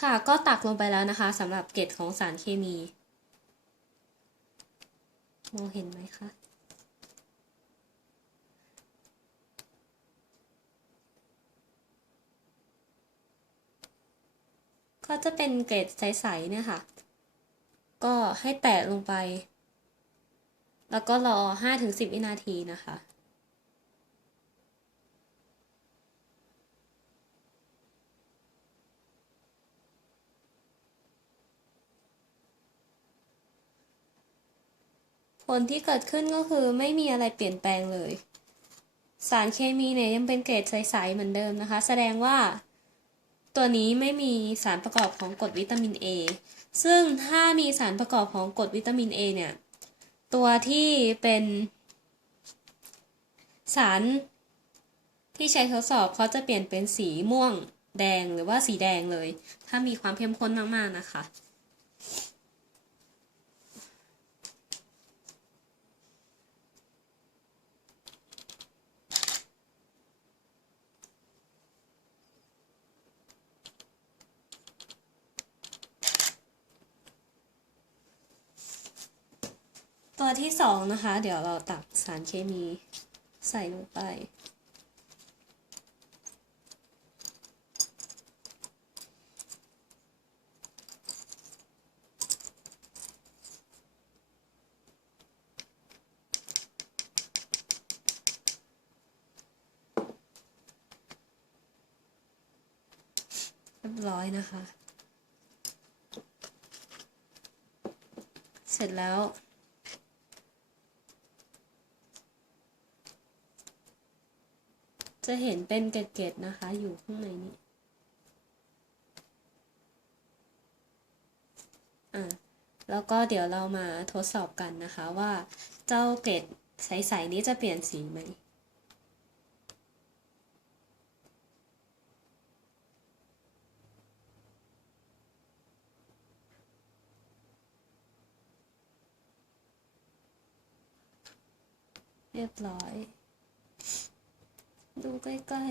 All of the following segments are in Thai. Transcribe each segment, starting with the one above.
ค่ะ ก็ตักลงไปแล้วนะคะสำหรับเกล็ดของสารเคมีมองเห็นไหมคะก็จะเป็นเกล็ดใสๆเนี่ยค่ะ ก็ให้แตะลงไป แล้วก็รอ 5-10 วินาทีนะคะ ผลที่เกิดขึ้นก็คือไม่มีอะไรเปลี่ยนแปลงเลย สารเคมีเนี่ยยังเป็นเกรดใสๆเหมือนเดิมนะคะ แสดงว่าตัวนี้ไม่มีสารประกอบของกรดวิตามิน A ซึ่งถ้ามีสารประกอบของกรดวิตามิน A เนี่ย ตัวที่เป็น สารที่ใช้ทดสอบเขาจะเปลี่ยนเป็นสีม่วงแดงหรือว่าสีแดงเลย ถ้ามีความเข้มข้นมากๆนะคะ ตัวที่สองนะคะ เดี๋ยวเราตักสารเคมีใส่ลงไป เรียบร้อยนะคะ เสร็จแล้ว จะเห็นเป็นเกล็ดๆนะคะ อยู่ข้างในนี้อ่าแล้วก็เดี๋ยวเรามาทดสอบกันนะคะว่าเจ้าเกล็ดใสๆนี้จะเปลี่ยนสีไหมเรียบร้อย ดูใกล้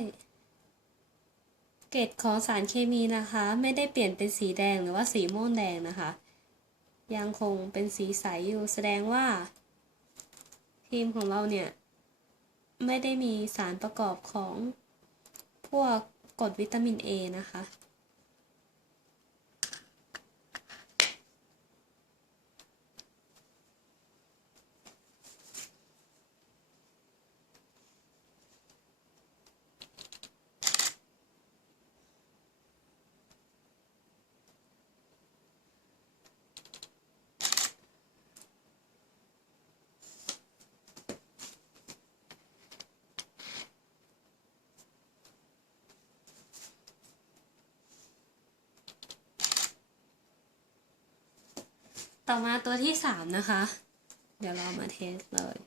ๆ เกล็ดของสารเคมีนะคะ ไม่ได้เปลี่ยนเป็นสีแดงหรือว่าสีม่วงแดงนะคะ ยังคงเป็นสีใสอยู่แสดงว่า ทีมของเราเนี่ย ไม่ได้มีสารประกอบของพวกกรดวิตามิน A นะคะ ต่อมาตัวที่สามนะคะ เดี๋ยวเรามาเทสเลย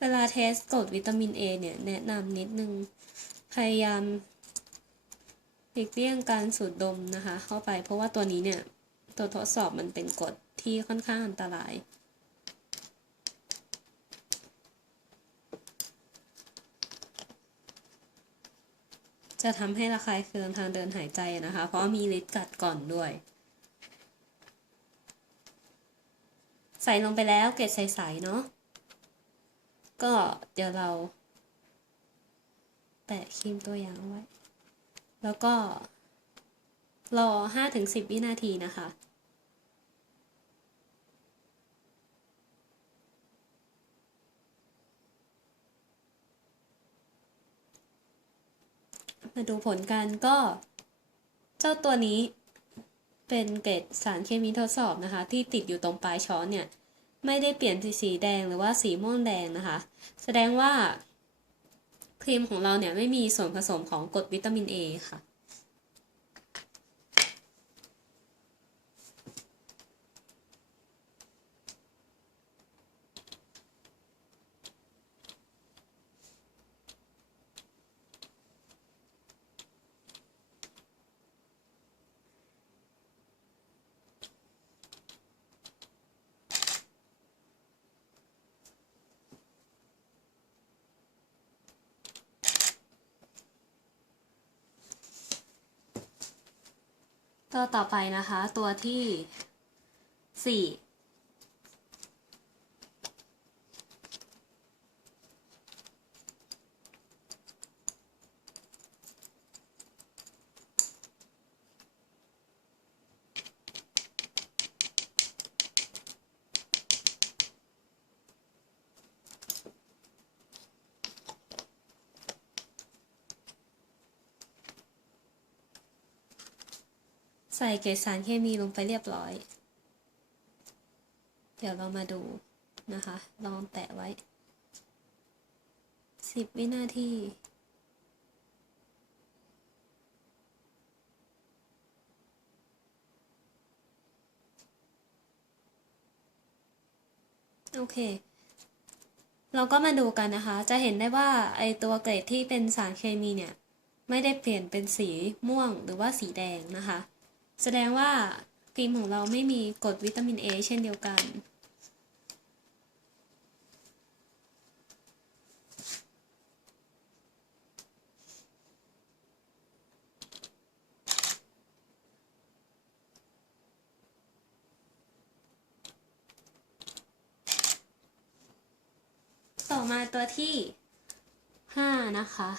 เวลาเทสกรดวิตามิน A เนี่ย แนะนำนิดนึง พยายามหลีกเลี่ยงการสูดดมนะคะ เข้าไปเพราะว่าตัวนี้เนี่ย ตัวทดสอบมันเป็นกรดที่ค่อนข้างอันตรายจะทำให้ระคายเคืองทางเดินหายใจนะคะ เพราะมีฤทธิ์กัดก่อนด้วย ใส่ลงไปแล้วเกล็ดใสๆเนาะ ก็เดี๋ยวเรา แปะครีมตัวอย่างไว้ แล้วก็ รอห้าถึงสิบวินาทีนะคะ มาดูผลกันก็ เจ้าตัวนี้เป็นเกล็ดสารเคมีทดสอบนะคะ ที่ติดอยู่ตรงปลายช้อนเนี่ย ไม่ได้เปลี่ยนสีแดงหรือว่าสีม่วงแดงนะคะ แสดงว่า ครีมของเราเนี่ยไม่มีส่วนผสมของกรดวิตามิน A ค่ะ ตัวต่อไปนะคะ ตัวที่สี่ ใส่เกสสารเคมีลงไปเรียบร้อย เดี๋ยวเรามาดูนะคะ ลองแตะไว้สิบวินาทีโอเค เราก็มาดูกันนะคะ จะเห็นได้ว่าไอตัวเกรดที่เป็นสารเคมีเนี่ย ไม่ได้เปลี่ยนเป็นสีม่วงหรือว่าสีแดงนะคะ แสดงว่าครีมของเราไม่มีกรดวิตามิน A เช่นเดียวกันต่อมาตัวที่ 5 นะคะ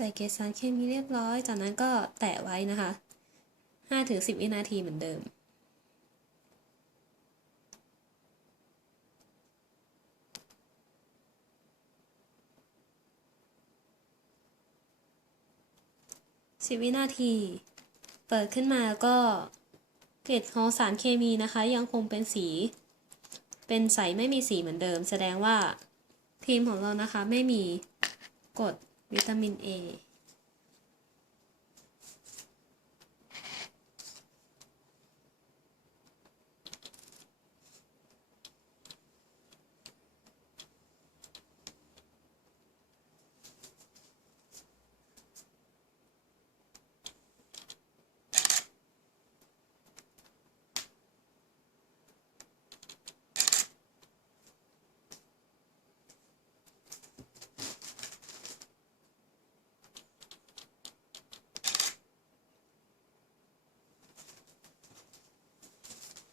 ส่เกสารเคมีเรียบร้อย จากนั้นก็แตะไว้นะคะ5-10 วินาทีเหมือนเดิม สิบวินาที เปิดขึ้นมาก็เกล็ดของสารเคมีนะคะ ยังคงเป็นสี เป็นใสไม่มีสีเหมือนเดิม แสดงว่าครีมของเรานะคะไม่มีกรด วิตามิน A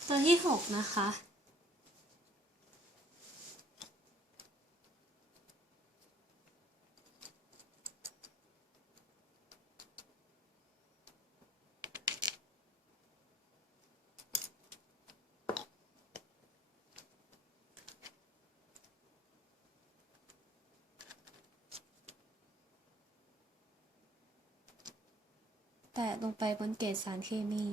ตัวที่หกนะคะ แตะลงไปบนเกจสารเคมี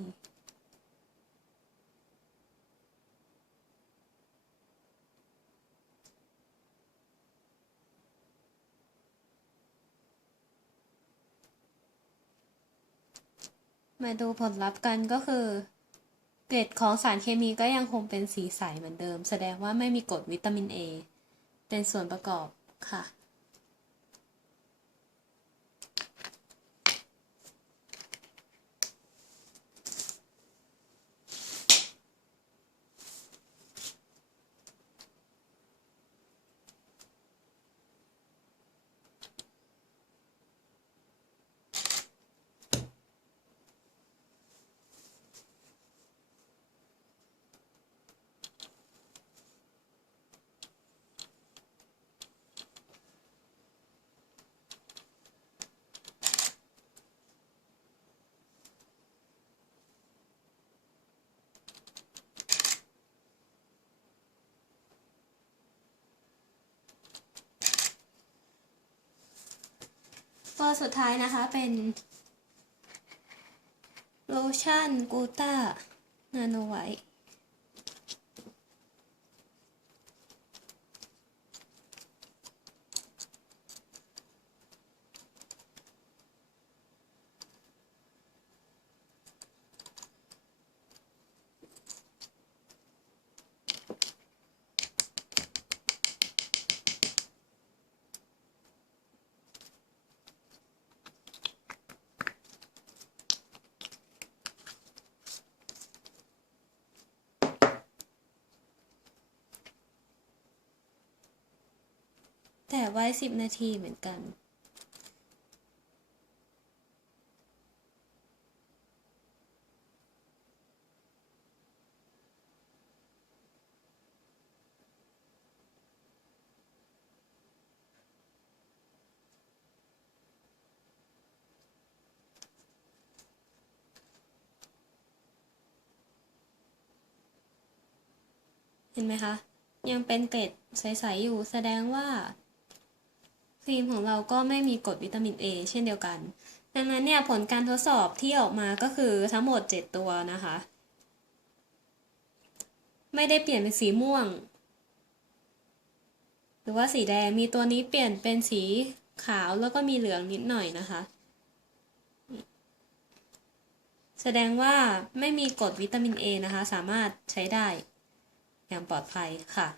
มาดูผลลัพธ์กันก็คือ เกรดของสารเคมีก็ยังคงเป็นสีใสเหมือนเดิม แสดงว่าไม่มีกรดวิตามิน A เป็นส่วนประกอบค่ะ ตัวสุดท้ายนะคะเป็นโลชั่นกูต้านาโนไวท์ แต่ไว้ 10 นาทีเหมือนกัน เห็นไหมคะ ยังเป็นเกล็ดใส ๆ อยู่แสดงว่า ครีมของเราก็ไม่มีกรดวิตามิน A เช่นเดียวกัน ดังนั้นเนี่ยผลการทดสอบที่ออกมาก็คือทั้งหมด 7 ตัวนะคะ ไม่ได้เปลี่ยนเป็นสีม่วง หรือว่าสีแดงมีตัวนี้เปลี่ยนเป็นสีขาวแล้วก็มีเหลืองนิดหน่อยนะคะ แสดงว่าไม่มีกรดวิตามิน A นะคะ สามารถใช้ได้อย่างปลอดภัยค่ะ